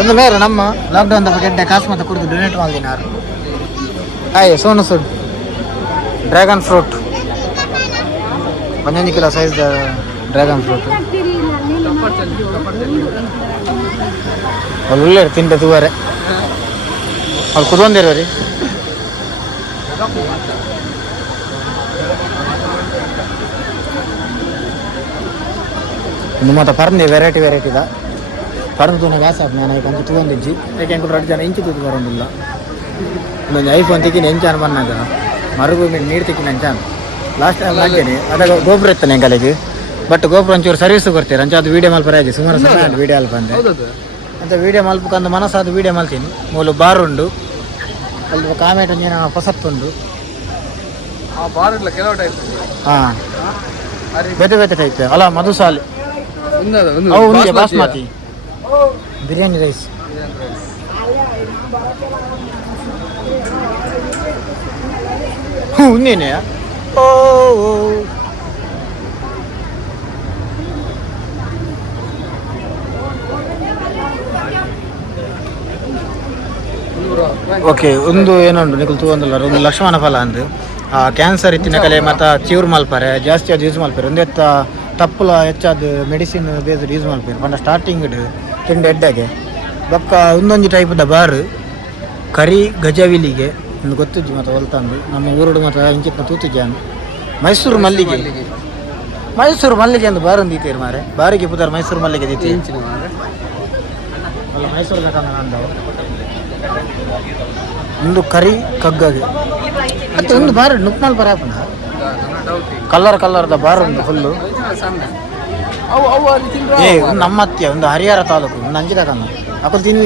ಒಂದು ಮೇರೆ ನಮ್ಮ ಲಾಕ್ಡೌನ್ ಗೆಡ್ಡೆ ಕಾಸು ಮತ್ತೆ ಕುಡಿದು ಡೊನೇಟ್ ಮಾಡಿದಿನಾರು ಸೋನು ಸುಡ್ dragon fruit 11 kilo size dragon fruit ಒಳ್ಳೆ ತಿಂಡೆ ತೂವರೆ ಅವ್ರು ಕುದೊಂದಿರೋ ರೀ ಒಂದು ಮತ್ತೆ ಪರಂದಿ ವೆರೈಟಿದ ಪರಂದು ಗಾಸ ನಾನು ಈಗ ತಗೊಂಡಿಜ್ಜಿ ಯಾಕೆ 2 ಜನ ಇಂಚು ತೂತು ಬರೋದಿಲ್ಲ ಒಂದೊಂದು ಐಫೋನ್ ತೆಗಿನಿ ಎಂಚಾನ ಬಂದಾಗ ಮರುಭೂಮಿ ನೀರು ತೆಗಿನ ಎಂಚಾನ ಲಾಸ್ಟ್ ಟೈಮ್ ಹಾಕೇನಿ ಅದಾಗ ಗೋಪುರ ಇತ್ತಾನೆ ಎಂಗಲಿಗೆ ಬಟ್ ಗೋಪುರ ಒಂಚೂರು ಸರ್ವಿಸ್ ಕೊಡ್ತೀರ ಅಂಚ ಅದು ವೀಡಿಯೋ ಮಲ್ಪ ರಾಜಿ ಸುಮಾರು ಸಮಯ ವೀಡಿಯೋ ಅಲ್ಲಿ ಬಂದೆ ಅಂತ ವೀಡಿಯೋ ಮಲ್ಪಕ್ಕಂದು ಮನಸ್ಸಾದ ವೀಡಿಯೋ ಮಲ್ತೀನಿ ಮೂಲು ಬಾರ್ ಉಂಡು ಅಲ್ಲಿ ಕಾಮೆಂಟ್ ಒಂದೇನ ಹೊಸತ್ತುಂಡು ಬಾರ್ ಇಲ್ಲ ಕೆಲವು ಟೈಪ್ ಹಾಂ ಬೇತೆ ಟೈಪ್ ಅಲ್ಲ ಮಧುಸಾಲಿ ಅವು ಒಂದೇ ಬಾಸ್ಮತಿ ಬಿರಿಯಾನಿ ರೈಸ್. ಉಂದೇನೆ ಓ ಓಕೆ ಒಂದು ಏನೊಂದು ನಿಕಲ್ ತೂಂದಲ್ಲ ಒಂದು ಲಕ್ಷ್ಮಣ ಫಲ ಅಂದು ಕ್ಯಾನ್ಸರ್ ಇತ್ತಿನ ಕಲೆ ಮತ್ತು ಚೀವ್ರು ಮಲ್ಪಾರೆ ಜಾಸ್ತಿ ಅದು ಯೂಸ್ ಮಲ್ಪಾರೆ ಒಂದು ಎತ್ತ ತಪ್ಪಲ ಹೆಚ್ಚಾದ ಮೆಡಿಸಿನ್ ಬೇಸ್ಡ್ ಯೂಸ್ ಮಲ್ಪಾರೆ ಪಂಡ ಸ್ಟಾರ್ಟಿಂಗ್ ತಿಂಡಿ ಎಡ್ಡಾಗೆ ಬೊಕ್ಕ ಒಂದೊಂದು ಟೈಪ್ದ ಬಾರು ಕರಿ ಗಜವಿಲಿಗೆ ಒಂದು ಗೊತ್ತಿದ್ದು ಮತ್ತು ಹೊಲ್ತಂದು ನಮ್ಮ ಊರುಡು ಮತ್ತು ಇಂಚಿನ ತೂತಿಗೆ ಮೈಸೂರು ಮಲ್ಲಿಗೆ ಅಂದು ಬಾರು ಅಂದೀತೀರಿ ಮಾರೆ ಬಾರಿಗೆ ಪುದಾರ ಮೈಸೂರು ಮಲ್ಲಿಗೆ ದೀತಿ ಅಲ್ಲ ಮೈಸೂರು ಅಂದವು ಒಂದು ಕರಿ ಕಗ್ಗಗೆ ಮತ್ತೆ ಒಂದು ಬಾರ ನುಕ್ಮಲ್ ಬರಾಪನ ಕಲ್ಲರ್ದ ಬಾರ್ ಒಂದು ಫುಲ್ಲು ಏ ಒಂದು ನಮ್ಮ ಅತ್ಯ ಒಂದು ಹರಿಹರ ತಾಲೂಕು ಒಂದು ಅಂಜಿದಾಗ ಅಕ್ಕಳು ತಿನ್ನಿ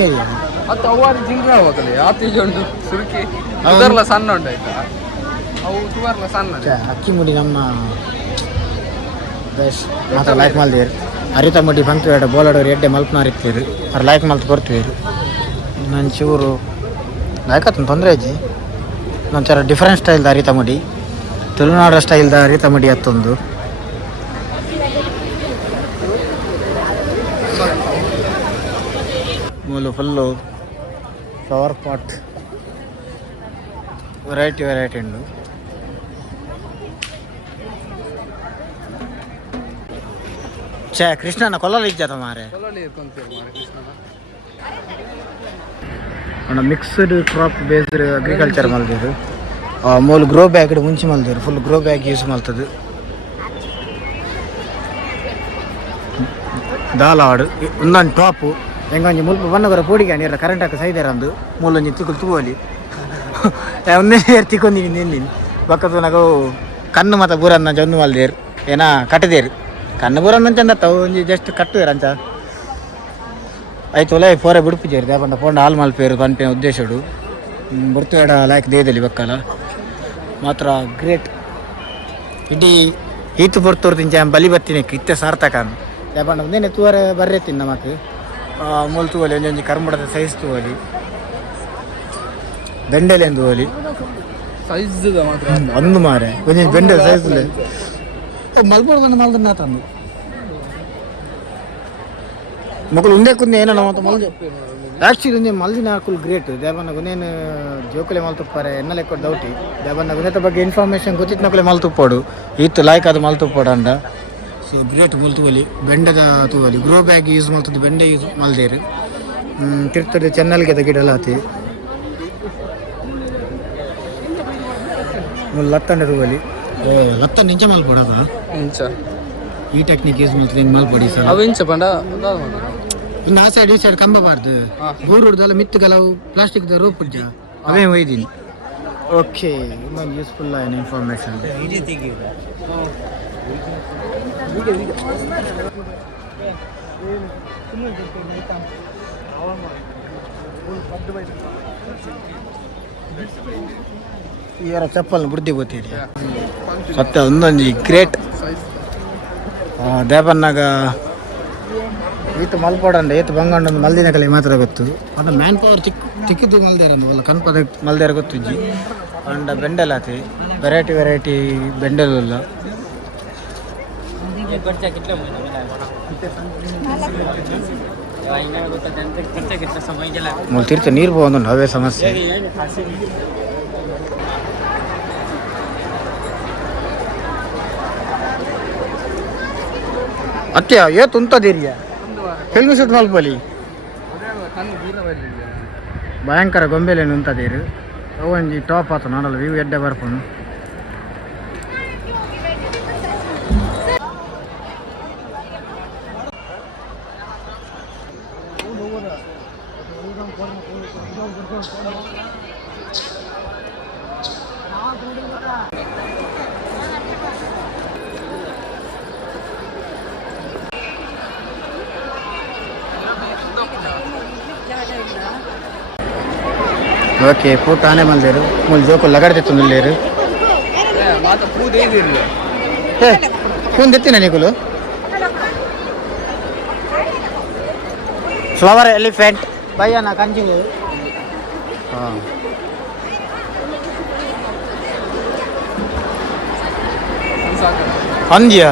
ಅಕ್ಕಿ ಮುಡಿ ನಮ್ಮ ಮಾತ್ರ ಲೈಕ್ ಮಲ್ದೇರಿ ಹರಿತ ಮುಡಿ ಬಂತು ಬೋಲಾಡೋರು ಎಡ್ಡೆ ಮಲ್ಪನಾರ ಇರ್ತೀರಿ ಅವ್ರು ಲೈಕ್ ಮಲ್ತು ಬರ್ತೀವಿ ನನ್ನ ಚೂರು ಲೈಕತ್ತನ ತೊಂದರೆ ಅಜ್ಜಿ ಒಂಥರ ಡಿಫ್ರೆಂಟ್ ಸ್ಟೈಲ್ದ ಹರಿತ ಮುಡಿ ತುಳುನಾಡ ಸ್ಟೈಲ್ದ ಹರಿತ ಮುಡಿ ಹತ್ತೊಂದು ಮೂಲು ಫುಲ್ಲು ಫ್ಲವರ್ ಪಾಟ್ ವೆರೈಟಿ ಉಂಡು ಛೇ ಕೃಷ್ಣನ ಕೊಲ್ಲಲು ಇಜ್ಜಾತ ಮಾರೆ ಮಿಕ್ಸ್ಡ್ ಕ್ರಾಪ್ ಬೇಸ್ಡ್ ಅಗ್ರಿಕಲ್ಚರ್ ಮಲ್ದಿರು ಮೂಲ ಗ್ರೋ ಬ್ಯಾಗ್ ಮುಂಚೆ ಮಲ್ದಿರು ಫುಲ್ ಗ್ರೋ ಬ್ಯಾಗ್ ಯೂಸ್ ಮಾಡ್ತದೆ ದಾಲಾಡು ಒಂದೊಂದು ಟಾಪು ಹೆಂಗೊಂದು ಮುಲ್ಪ ಬಣ್ಣಗರ ಪೋಡಿಗೆ ನೀರ ಕರೆಂಟ್ ಹಾಕಿ ಸೈದಾರ ಅಂದು ಮೂಲೊಂಜಿ ತಿಕ್ಕಲು ತೂವಲಿ ಒಂದೇ ತಿಕ್ಕೊಂದಿನಿ ನಿಲ್ಲಿ ಪಕ್ಕದ ನಾವು ಕಣ್ಣು ಮತ್ತು ಬೂರನ್ನ ಜೊಂದು ಮಲ್ದೇರು ಏನ ಕಟ್ಟದೇರು ಕಣ್ಣು ಬೂರನ್ನ ಚಂದ ಒಂಜಿ ಜಸ್ಟ್ ಕಟ್ಟುವೇರು ಅಂಚ ಆಯ್ತು ಒಲೆ ಫೋರೆ ಬಿಡುಪಿಜೇರಿ ದೇಪಂಡ ಪೋಂಡ ಹಾಲು ಮಲ್ಪೇರು ಪನ್ಪಿನ ಉದ್ದೇಶಡು ಬರ್ತೇಡ ಲೈಕ್ ದೇದಲ್ಲಿ ಬಕ್ಕಲ ಮಾತ್ರ ಗ್ರೇಟ್ ಇಡೀ ಈತು ಬರ್ತೋರು ತಿಂಚ ಬಲಿ ಬತ್ತಿನಕ್ಕೆ ಇತ್ತೆ ಸಾರ್ಥಕ ದೇಪಂಡ ಒಂದೇನೆ ತೂವರೆ ಬರ್ರೆ ತಿನ್ನ ನಮಕ್ ಮೂಲ ತೂವಲಿ ಒಂದೊಂದು ಕರ್ಮುಡದ ಸೈಜ್ ತೂವಲಿ ಬೆಂಡೆಲೆ ಎಂದು ಹೋಲಿ ಒಂದು ಮಾರೆ ಒಂದೊಂದು ಬೆಂಡೆ ಸೈಜ್ ಮಲ್ಪೋಡು ಬಂದು ಮಲ್ದ ತಂದು ಮಕ್ಕಳು ಉಂಡೆ ಕುಂದೆ ಏನೋ ನಮ್ಮ ಮಲ್ದು ಆ್ಯಕ್ಚುಲಿ ಒಂದೇ ಮಲ್ದಿನ ಹಾಕುಲ್ ಗ್ರೇಟ್ ದೇವನ ಗುನೇನು ಜೋಕಲೆ ಮಲ್ತುಪ್ಪಾರೆ ಎನ್ನಲೆ ಕೊಟ್ಟು ಡೌಟಿ ದೇವನ ಗುಣತ ಬಗ್ಗೆ ಇನ್ಫಾರ್ಮೇಷನ್ ಗೊತ್ತಿತ್ತು ನಕಲೆ ಮಲ್ತುಪ್ಪೋಡು ಇತ್ತು ಲಾಯ್ಕ್ ಅದು ಮಲ್ತುಪ್ಪೋಡು ಅಂಡ ಸೊ ಗ್ರೇಟ್ ಮುಲ್ತುವಲಿ ಬೆಂಡದ ತೂವಲಿ ಗ್ರೋ ಬ್ಯಾಗ್ ಯೂಸ್ ಮಾಡ್ತದ್ದು ಬೆಂಡೆ ಯೂಸ್ ಮಲ್ದೇರು ತಿರ್ತದೆ ಚೆನ್ನಲ್ಗೆ ಗಿಡಲ್ಲ ಆತಿ ಲತ್ತಂಡ ತೂವಲಿ ಲತ್ತ ನಿಂಚ ಮಲ್ಪೋಡದ ಈ ಟೆಕ್ನಿಕ್ ಯೂಸ್ ಮಾಡ್ತದೆ ಹಿಂಗೆ ಮಲ್ಪೊಡಿ ಸರ್ ಅವಿಂಚ ಪಂಡ ಇನ್ನು ಆ ಸೈಡ್ ಈ ಸೈಡ್ ಕಂಬಬಾರ್ದು ಬೋರ್ ಹೊಡೆದಲ್ಲ ಮಿತ್ತುಗಲವು ಪ್ಲಾಸ್ಟಿಕ್ದ ರೋಪ್ ಉಜ್ಜ ಅವೇ ಒಯ್ದೀನಿ ಓಕೆ ಇನ್ನೊಂದು ಯೂಸ್ಫುಲ್ ಆಯ್ತು ಇನ್ಫಾರ್ಮೇಷನ್ ಇವರ ಚಪ್ಪಲ್ನ ಬುಡ್ದಿ ಗೊತ್ತೀರಿ ಸತ್ಯ ಒಂದೊಂದು ಗ್ರೇಟ್ ದೇಪನ್ನಾಗ ಈತ ಮಲ್ಪೋಡಂಡ ಈತ ಬಂಗಂಡ ಮಲ್ದಿನ ಕಲೆ ಮಾತ್ರ ಗೊತ್ತು ಅದು ಮ್ಯಾನ್ ಪವರ್ ಚಿಕ್ಕದು ಮಲ್ದೇರ ಅಂದು ಕನ್ಪದ ಮಲ್ದೇರ ಗೊತ್ತಿಜ್ಜಿ ಅಂಡ ಬೆಂಡೆಲ್ ಆತಿ ವೆರೈಟಿ ಬೆಂಡೆಲ್ಲ ತೀರ್ಥ ನೀರು ಹೋಗೋದು ಅವೇ ಸಮಸ್ಯೆ ಅತ್ಯ ಏತ್ ಉಂತದಿರಿಯ ಹೆಲ್ಮಿ ಸುಟ್ಟು ಮಲ್ಪಲಿ ಭಯಂಕರ ಗೊಂಬೆಲೇನು ಉಂತದೀರು ಒಂಜಿ ಟಾಪ್ ಆತ ನೋಡಲ್ಲ ವ್ಯೂ ಎಡ್ಡೆ ಬರ್ಪುನು ಓಕೆ ಪೂಟ ಆನೆ ಮಲ್ದೇರು ಮೂಲ ಜೋಕು ಲಗಾಡ್ತಿತ್ತು ನಿಲ್ಲೇರು ಹೇ ಫೋನ್ ಎತ್ತಿನ ನಿಗುಲು ಫ್ಲವರ್ ಎಲಿಫೆಂಟ್ ಭಯ್ಯನ ಕಂಚಿಗೆ ಹಾಂ ಅಂದ್ಯಾ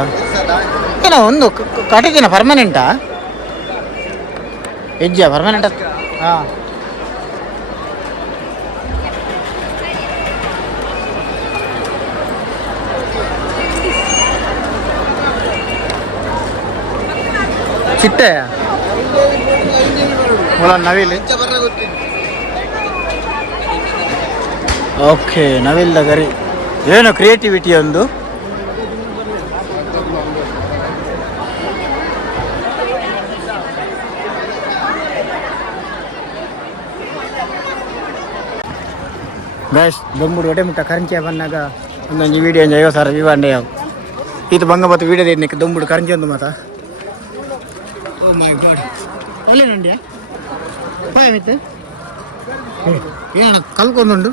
ಏನೋ ಒಂದು ಕಟಿದಿನ ಪರ್ಮನೆಂಟಾ ಹೆಜ್ಜೆಯಾ ಪರ್ಮನೆಂಟ್ ಹಾಂ ಚಿಟ್ಟೆ ನವಿಲು ಓಕೆ ನವಿಲ್ದ ಗರಿ ಏನು ಕ್ರಿಯೇಟಿವಿಟಿ ಒಂದು ಗೈಸ್ ಬೊಂಬುಡು ಒಡೆ ಮುಟ್ಟ ಕರಂಚಿಯ ಬಂದಾಗ ಒಂದೊಂದು ವೀಡಿಯೋ ಒಂದು 50 ಸಾವಿರ ವ್ಯೂ ಅಂಡೆ ಯಾವ ಇದು ಬಂಗ ಮತ್ತು ವೀಡಿಯೋದ ಇದಕ್ಕೆ ದೊಂಬುಡು ಕರಂಚಿ ಒಂದು ಮಾತಾ ಓ ಮೈ ಗಾಡ್ ಒಳ್ಳೆನಂಡಿಯಾ ಪಾಯಮಿತ್ತು ಏನ ಕಲ್ಕೊಂಡುಂಡು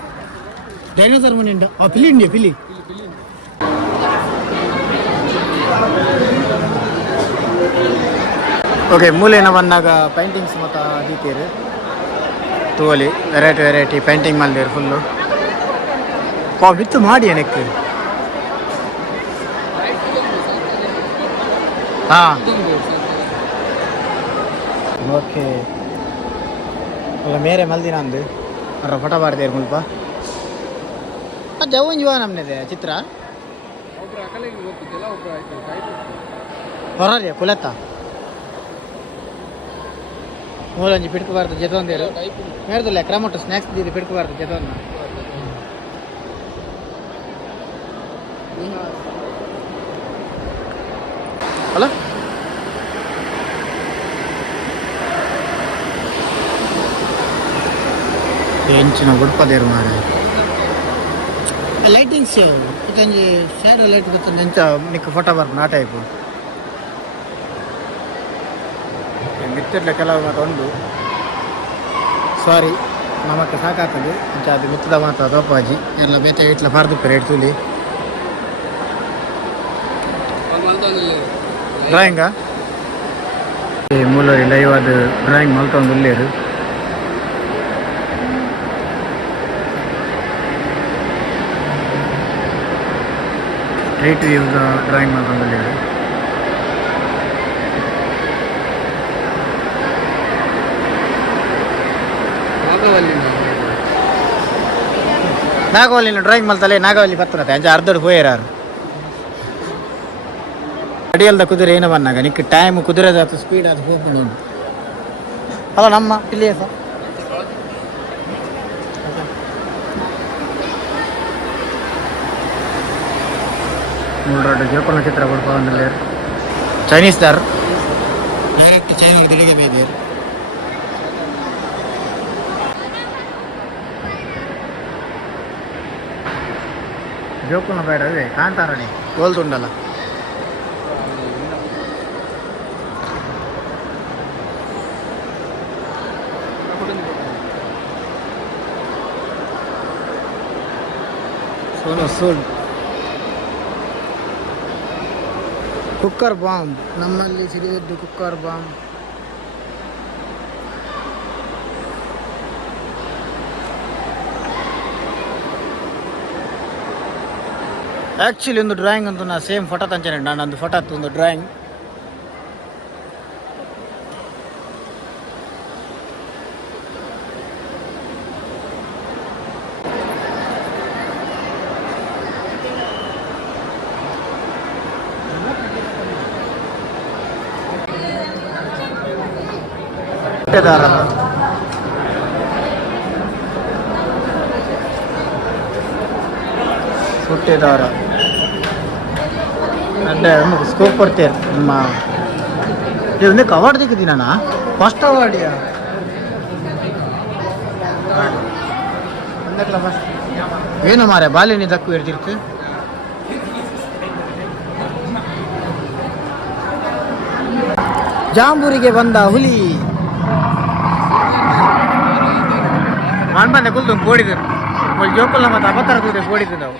ಡೈನೋಸರ್ ಮನೆ ಉಂಡ ಪಿಲಿ ಇಂಡಿಯಾ ಪಿಲಿ ಓಕೆ ಮೂಲೆನ ಬಂದಾಗ ಪೈಂಟಿಂಗ್ಸ್ ಮತ್ತು ದೀತೀರು ತೋಲಿ ವೆರೈಟಿ ಪೇಂಟಿಂಗ್ ಮಲ್ದಿರು ಫುಲ್ಲು ಬಿತ್ತು ಮಾಡಿ ಏನಕ್ಕೆ ಹಾಂ ಓಕೆ ಅಲ್ಲ ಮೇರೆ ಮಲ್ದಿನ ಅಂದು ಅವ್ರ ಫೋಟೋ ಬಾರ್ದೇರು ಮುಲ್ಪ ಜವ ಜೀವ ನಮ್ಮನಿದೆ ಚಿತ್ರ ಹೊರಗೆ ಪುಲತ್ತ ಮೂಲಂಜಿ ಪಿಡ್ಕಬಾರ್ದು ಜತೊಂದೇರು ಮೇರ್ದಲ್ಲ ಕ್ರಮಟ್ಟು ಸ್ನ್ಯಾಕ್ಸ್ ದೀದಿ ಪಿಡ್ಕಬಾರ್ದು ಜತೊಂದ ಅಲ್ಲ ಹೆಂಚಿನ ಗುಡ್ಪದೇರು ಮಾರ ಲೈಟಿಂಗ್ಸ್ ಇತ್ತಂಜಿ ಶೇಡ್ ಲೈಟ್ ಗೊತ್ತಂದು ಎಂಚ ನಿಕ್ಕ ಫೋಟೋ ಬರ್ದು ಆ ಟೈಪು ಮಿತ್ತಿರ್ಲ ಕೆಲವು ಮಾತು ಒಂದು ಸಾರಿ ನಮಕ್ಕೆ ಸಾಕಾಗ್ತದೆ ಇಂಚ ಅದು ಮಿತ್ತದ ಮಾತು ತೋಪಾಜಿ ಎಲ್ಲ ಬೇತೆ ಇಟ್ಲ ಪಾರ್ದು ರೇಟ್ ತುಲಿ ಡ್ರಾಯಿಂಗಾ ಮೂಲರಿ ಲೈವ್ ಅದು ಡ್ರಾಯಿಂಗ್ ಮಲ್ತೊಂದು ಉಳ್ಳೇರು ಸ್ಟ್ರೀಟ್ ವ್ಯೂದ ಡ್ರಾಯಿಂಗ್ ಮಲ್ತೊಂದು ಉಳ್ಳೇರು ನಾಗವಲ್ಲಿನ ಡ್ರಾಯಿಂಗ್ ಮಲ್ತಲೆ ನಾಗವಲ್ಲಿ ಬರ್ತದೆ ಅಂಚ ಅರ್ಧಡ್ ಹೋಯರಾರು ಅಡಿಯಲ್ದ ಕುದುರೆ ಏನು ಬಂದಾಗ ನಿಕ್ಕೆ ಟೈಮ್ ಕುದುರೆದ ಅಥವಾ ಸ್ಪೀಡ್ ಅದು ಹೋಗ್ಕೊಂಡು ಉಂಟು ಅಲ್ಲ ನಮ್ಮ ಇಲ್ಲಿ ಸರ್ ನೋಡ್ರಿ ಜೋಪನ ಚಿತ್ರ ಕೊಡ್ಕೊಂಡು ಚೈನೀಸ್ ದಾರ್ ಡೈರೆಕ್ಟ್ ಚೈನಾ ದಿಲ್ಲಿಗೆ ಬೇದೇರು ಜೋಕುನ ಬೇಡ ಅದೇ ಕಾಂತಾರಣಿ ಗೋಲ್ದುಂಡಲ್ಲ ಸೋನೋ ಸೂಡ್ ಕುಕ್ಕರ್ ಬಾಂಬ್ ನಮ್ಮಲ್ಲಿ ಸಿಡಿದದ್ದು ಕುಕ್ಕರ್ ಬಾಂಬ್ ಆ್ಯಕ್ಚುಲಿ ಒಂದು ಡ್ರಾಯಿಂಗ್ ಅಂತೂ ನಾ ಸೇಮ್ ಫೋಟೋ ತಂಚೇನೆ ನಾನೊಂದು ಫೋಟೋ ಒಂದು ಡ್ರಾಯಿಂಗ್ ಸುಟ್ಟೆದಾರ అంటే നമുക്ക് స్కోప్ కొడతారు మా ఇది ఉంది అవార్డు దిక్కుదినా ఫస్ట్ అవార్డు ಏನು ಮಾರೆ ಬಾಲ್ಯನಿ ದಕ್ಕು ಇರ್ತಿರ್ತು ಜಾಂಬೂರಿಗೆ ಬಂದ ಹುಲಿ ಮನ್ಬಂದೆ ಕುಲ್ತು ಕೋಡಿದ್ರು ಜೋಕುಲ್ಲ ಮತ್ತು ಅಪತ್ತರ ತೂದೆ ಕೋಡಿದ್ದು ನಾವು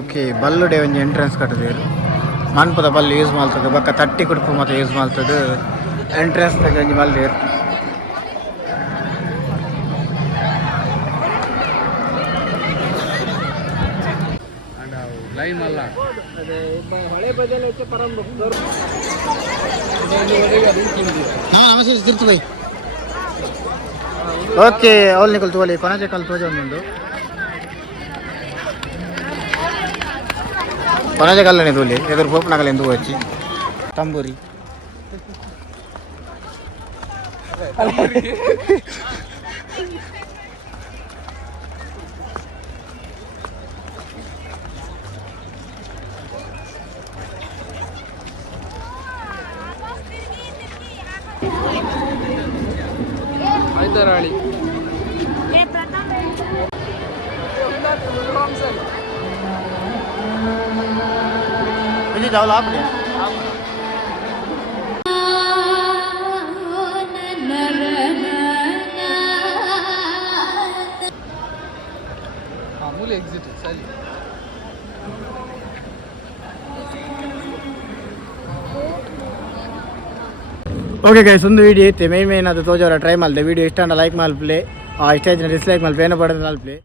ಓಕೆ ಬಲ್ಲುಡೆ ಒಂದು ಎಂಟ್ರೆನ್ಸ್ ಕಟ್ಟಿದ್ರು ಮನ್ಪದ ಬಲ್ಲಿ ಯೂಸ್ ಮಾಡ್ತದೆ ಬಕ್ಕ ತಟ್ಟಿ ಕುಡುಪು ಮತ್ತು ಯೂಸ್ ಮಾಡ್ತದೆ ಎಂಟ್ರೆನ್ಸ್ನಾಗ ಒಂಜಿ ಬಲ್ಲಿ ಲೈನ್ ಅಲ್ಲ ನಮಸ್ತೆ ತಿರ್ತು ಬೈ ಓಕೆ ಅವಲ್ನಿ ಕಲ್ ತೋಲಿ ಕೊನಜೆ ಕಲ್ ತೋಜ ಒಂದೊಂದು ಕೊನಜೆ ಕಲ್ಲನೆ ತೋಲಿ ಎದುರು ಪೋಪನಗಲ್ ಎಂದು వచ్చి ತಂಬೂರಿ ಹೈದರಾಳಿ जाओ आप ಮೂಲೆ ಎಕ್ಸಿಟ್ ಸರಿ ಓಕೆ ಗೈಸ್ ಒಂದು ವಿಡಿಯೋ ಐತೆ ಮೇನ್ ಅದು ತೋಜೋರ ಟ್ರೈ ಮಾಡಿದೆ ವಿಡಿಯೋ ಇಷ್ಟ ಲೈಕ್ ಮಲ್ಪ್ಲೆ ಇಷ್ಟ ಡಿಸ್ಲೈಕ್ ಮಲ್ಪೆ ಏನೋ ಪಡೆದ ಮಲ್ಪ್ಲೆ